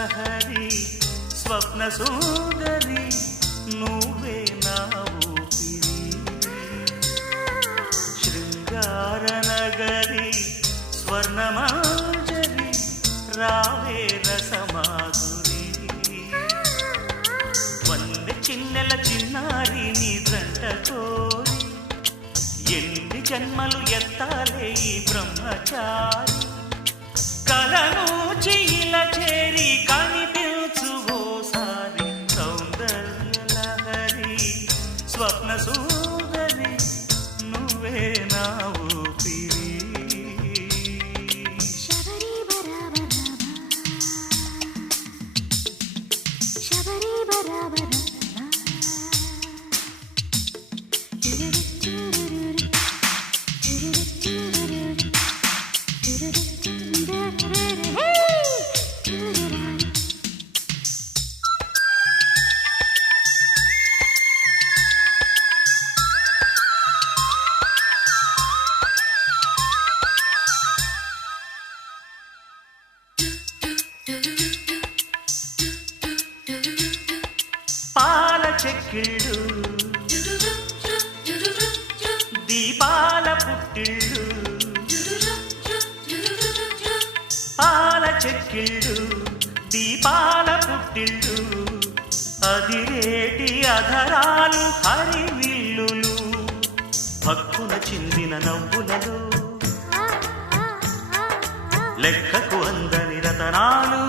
లహరి స్వప్న సోదరి నువ్వే నా ఊపిరి. శృంగార నగరి స్వర్ణమాజరి రావే రసమాధురి. వంద చిన్నెల చిన్నారి నీ దంట కోరి. ఎన్ని జన్మలు ఎత్తాలే ఈ బ్రహ్మచారి. కలను చీల చేరి కనిపించు ఓసారి సౌందర్య లహరి స్వప్న సూదరి నువ్వే నావు పుట్టిళ్ళు పాల చెక్కిళ్ళు దీపాల పుట్టిళ్ళు అదిరేటి అధరాలు హరివిల్లులు భక్కున చిందిన నవ్వులలో లెక్కకు అందని రతనాలు.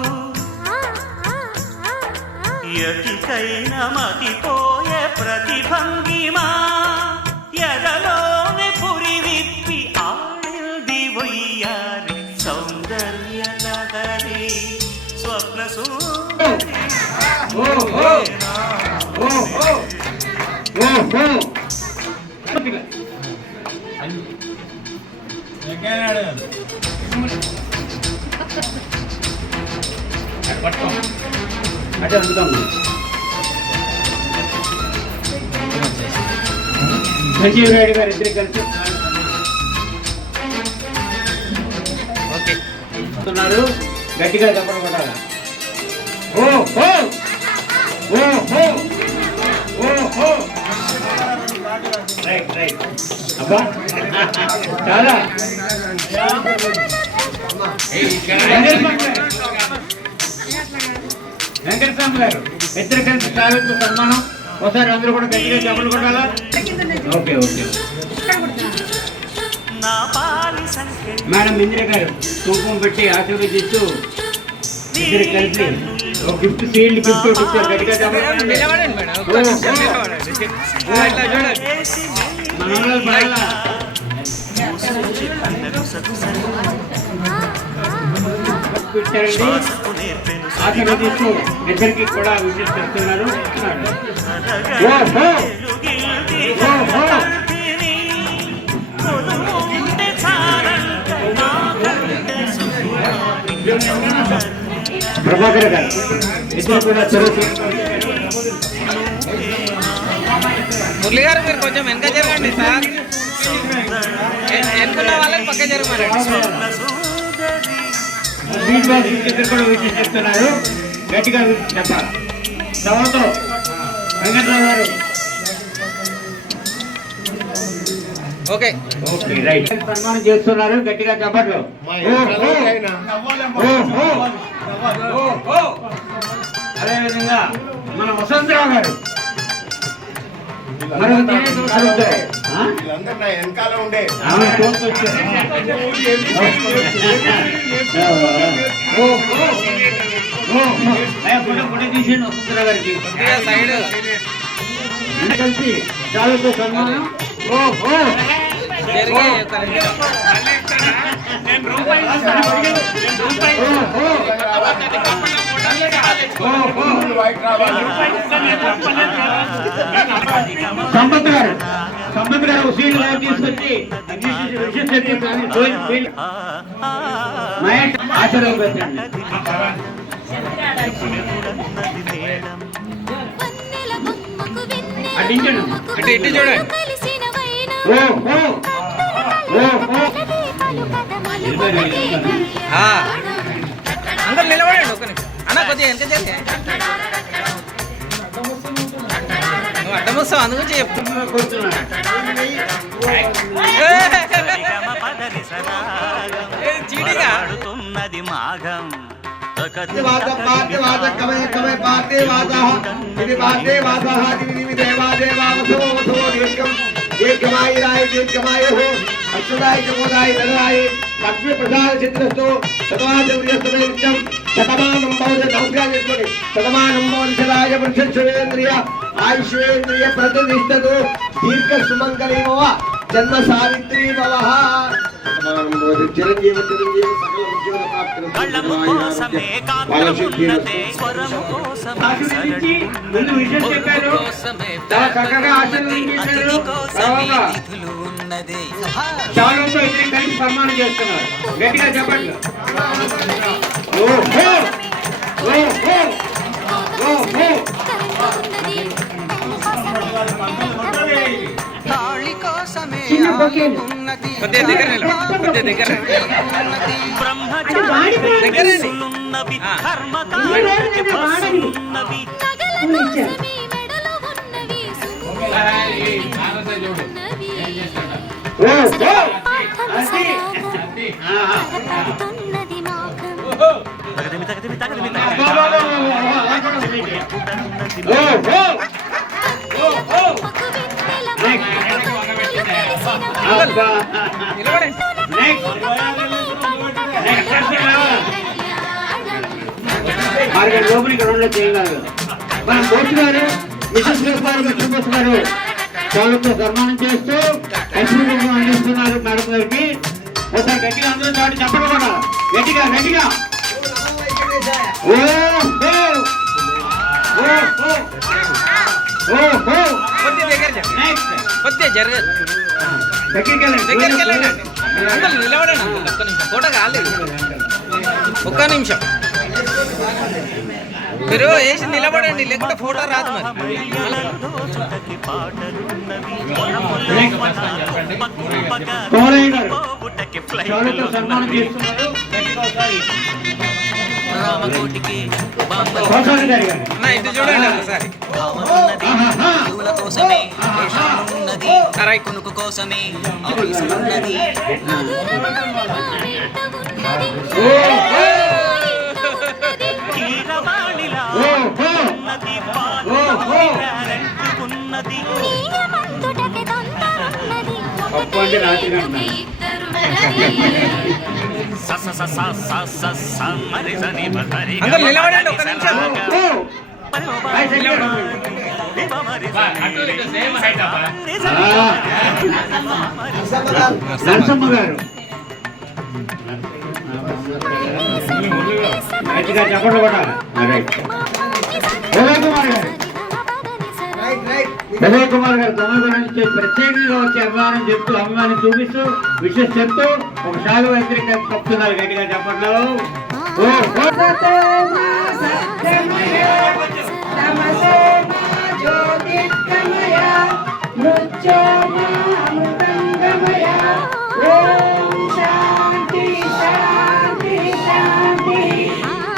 ఎటికైన మతిపోయే ప్రతిభంగిమా ఎదలో అంటే అందుతాం సంజీవ్ నాయుడు గారు ఇద్దరు కలిసి ఉన్నారు గట్టిగా చెప్పడం కొట్టాలా? ఓ హో ఓ ఓ అబ్బా చాలా వెంకటస్వామి గారు ఇద్దరు కలిసి సాధించు సన్మానం ఒకసారి అందరూ కూడా గట్టిగా చెప్పలు కొట్టాలా ఓకే ఓకే మేడం ఇందిర గారు కుంకుమ పెట్టి ఆశీర్వదిస్తూ ఇద్దరు కలిసి ఒక గిఫ్ట్ సీల్డ్ గిఫ్ట్ ఒకటి ఇచ్చారు గట్టిగా చెప్పండి. నిలబడండి మేడం ఒక్క నిమిషం నిలబడండి ఇట్లా చూడండి వేసి మనోళ్ళు బాగా పెట్టారండి శ్వాసకు నేర్పెను ఆశీర్వదిస్తూ ఇద్దరికి కూడా విషయం చెప్తున్నారు ఓ, ఓ. వెలుగిల్ది ఓ, ఓ. ప్రభాకర్ గారు. ఇద్దరు కూడా చదువు మురళి గారు మీరు కొంచెం వెనక జరగండి సార్. వెనుకున్న వాళ్ళకి పక్క జరగమనండి. బాక్స్ కూడా చెప్తున్నారు. గట్టిగా చెప్పాలి. తర్వాత వెంకట్రావు గారు ఓకే. ఓకే రైట్ సన్మానం చేస్తున్నారు గట్టిగా చెప్పట్లు. అదేవిధంగా మన వసంతరావు గారు. వెనకాల ఉండే. తీసేయండి వసంతరావు గారికి. కలిసి చాలా సన్మానం. సంపత్ గారు సంపత్ గారు గారు తీసుకొచ్చి విషయం వెన్నెల అటు ఇటు చూడండి. అందరు నిలబడండి ఒక నిమిషం. అన్న కొద్దిగా ఎంత జరిగే నువ్వు అడ్డం వస్తావు? అందుకు చెప్పు. మాఘం ఇది దేవా దేవా వసో వసో దీర్ఘం దీర్ఘమాయి రాయ దీర్ఘమాయ హో అశ్వదాయ కమోదాయ ధరాయ లక్ష్మీ ప్రసాద చిత్రస్తో. శతమాచర్యస్తమే శతమానం భవతి నమస్కారం చేసుకోండి శతమానం భవతిరాయ వృషేంద్రియ ఆయుష్వేంద్రియ ప్రతిష్టదు దీర్ఘ సుమంగళీ జన్మ సావిత్రి భవ చిరంజీవ చిరంజీవ సకల ఉద్యోగ ముందు విషయం చెప్పారు. చాలా చక్కగా ఆశీర్వదించారు తర్వాత చాలుతో ఇద్దరు కలిసి సన్మానం చేస్తున్నారు. గట్టిగా చెప్పండి. మాఘం తగదిమి తగదిమి తగదిమి తెలిసిన అబ్బా నిలబడండి నెక్స్ట్ చేయగలరు మన కోచ్ గారు మిసెస్ గారు గారు వాళ్ళతో సన్మానం చేస్తూ లక్ష్మీబోసం అందిస్తున్నారు మేడం గారికి ఒకసారి గట్టిగా అందరూ చాటి చెప్పడం కూడా గట్టిగా గట్టిగా ఓ ఓ ఓ జరగదు. దగ్గరికి వెళ్ళండి దగ్గరికి వెళ్ళండి అంకుల్ నిలబడండి అంకుల్ ఒక్క నిమిషం. ఫోటో కాలేదు. ఒక్క నిమిషం. మీరు వేసి నిలబడండి లేకుంటే ఫోటో రాదు మరి. కోరయ్య గారు సన్మానం చేస్తున్నారు. రామకోటికి ఇటు చూడండి ఒకసారి. ఆహాహా. కోసమే. ఉన్నది కునుకు కోసమే ఉన్నది అప్పు అంటే రాత్రి అంకుల్ నిలబడండి నిమిషం. ఆ, నరసమ్మ గారు చెప్పండి కూడా రైట్ కుమార్ గారు ఉదయ్ కుమార్ గారు తొమ్మిది నుంచి ప్రత్యేకంగా వచ్చి అభిమానం చెప్తూ అభిమానం చూపిస్తూ విషయం చెప్తూ ఒక శాలు వ్యతిరేక చెప్తున్నారు గట్టిగా చెప్పట్లేదు.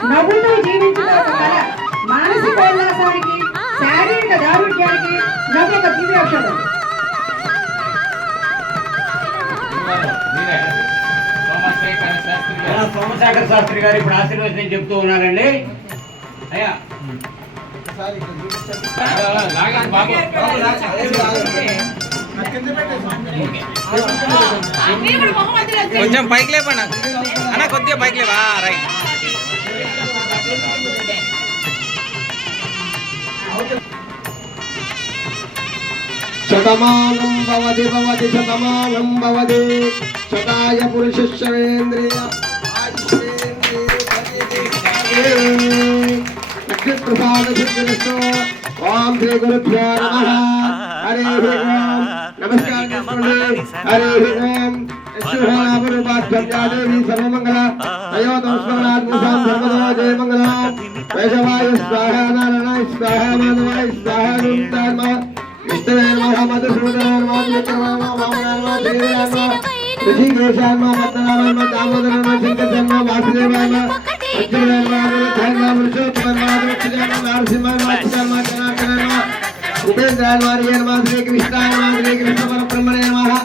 నవ్వుతూ జీవించడం ఒక కళ. మానసిక ఉల్లాసానికి శారీరక దారుణ్యానికి నవ్వు ఔషధం అలా సోమశేఖర్ శాస్త్రి గారు ఇప్పుడు ఆశీర్వచనం చెప్తూ ఉన్నారండి. అయ్యా. కొంచెం పైకి లేపండి. అన్న కొద్దిగా పైకి లేవా రైట్. శతమానం భవతి భవతి శతమానం భవతి. శతాయ పురుషేంద్రియ ప్రసాద ఓం శ్రీ గురుభ్యో నమ. హరి ఓం. నమస్కారం చేసుకోండి. హరి ఓం. సర్వమంగళ. జయమంగళ. స్వాహ నారాయణ స్వాహ మాధవాయ స్వాహ విష్ణువేర్వాహమత సూదరర్వాద్యతర్వామ వామనర్వా దేవయార్వా ఋషికేశార్మ పద్మనాభర్మ దామోదరర్మ శంకర్శర్మ వాసుదేవార్మ అర్జునర్మ ధైర్మ వృషోత్తమర్మ దృష్టిజర్మ నారసింహర్మ అర్జునర్మ జనార్దనర్మ ఉపేంద్రార్మ హరియర్మ శ్రీ కృష్ణార్మ శ్రీ కృష్ణ పరబ్రహ్మణే నమః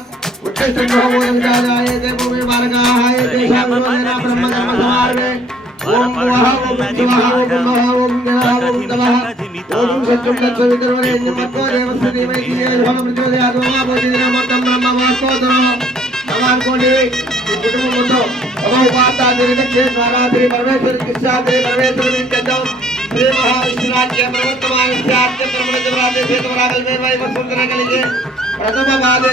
ఉత్తిష్ట గృహోదంతాయ తే భూమి మార్గాయ దేశాభివోదన బ్రహ్మ కర్మ సమార్వే ఓం వహ ఓం విద్వహ ఓం నమః ఓం గణః ఓం నమః ఓం శత్రుఘ్న సవితుర్వరేణ్య మత్తో దేవస్థితి వైద్య యోగ ప్రచోదయాలు మోదిన మొత్తం శ్రీ మహావిష్ణురాజ్య ప్రవర్తమాన ప్రథమ బాధే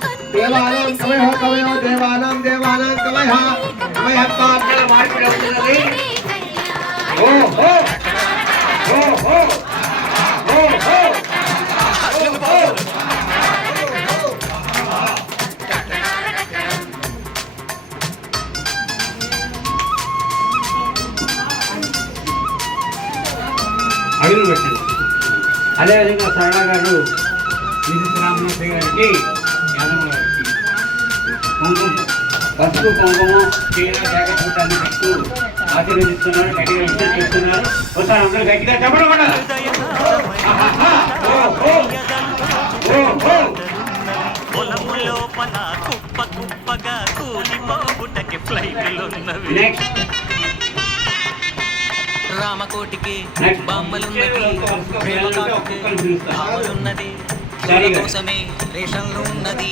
దేవాలయం కవయ కవయ దేవాలయం దేవాలయం కవయ కవయ పాత్రల మార్పిడి అవుతున్నది. ఓహో ఓహో ఓహో అదేవిధంగా సరళ గారు విధి రామనాథ్ గారికి పసుపు కుంకుమ చీర జాకెట్ బుట్టాన్ని పెడుతూ ఆశీర్వదిస్తున్నారు గట్టిగా విజయం చేస్తున్నారు. ఒకసారి అందరూ గట్టిగా చెప్పడం కూడా కుప్ప కుప్పగా ఫ్లైట్లున్నవి రామకోటికి Next. బామ్మలున్నది ప్రేమ కాటుకి కోసమే రేషన్లు ఉన్నది.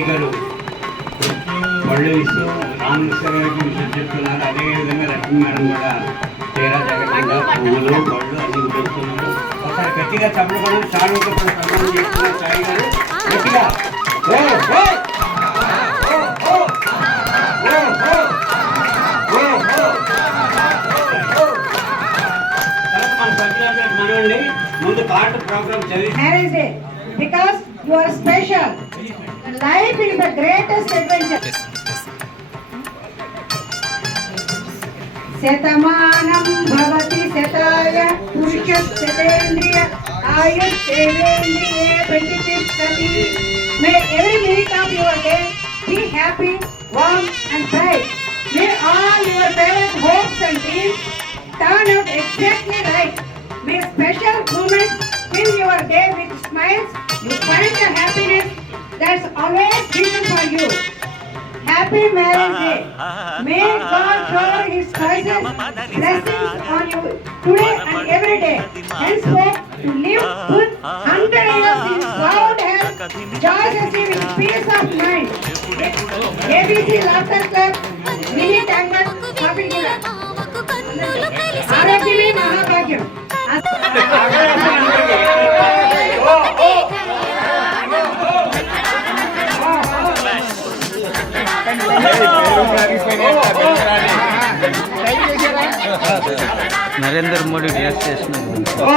కదలికలు మళ్ళీ ఇస్తూ రామకృష్ణ గారికి విషయం చెప్తున్నారు. అదేవిధంగా లక్ష్మీ మేడం కూడా తీరా జగన్గా పువ్వులు పళ్ళు అన్ని పెడుతున్నారు ఒకసారి గట్టిగా తప్పుడు కూడా సార్వత్రిక సన్మానం చేస్తున్నారు సాయి గారు. గట్టిగా. ముందు కార్డు ప్రోగ్రామ్ చదివి because you are special Life is the greatest adventure. శతమానం భవతి శతాయ పురుష శతేంద్రియ ఆయుష్ేంద్రియే ప్రతిష్టతి may every minute of your day be happy warm and bright may all your parent hopes and dreams turn out exactly right. May special moments fill your day with smiles. You find the happiness that's always written for you. Happy marriage day. May God shower His choices, blessings on you today and every day. Henceforth, to live good hundred years in cloud health, joyously with peace of mind. ABC Laughter Club, Mini Tangle, Shopping Gula. కన్నులు కలిసి ఆరోగ్యమే మహాభాగ్యం Narendra Modi dance చేసినారు. గమ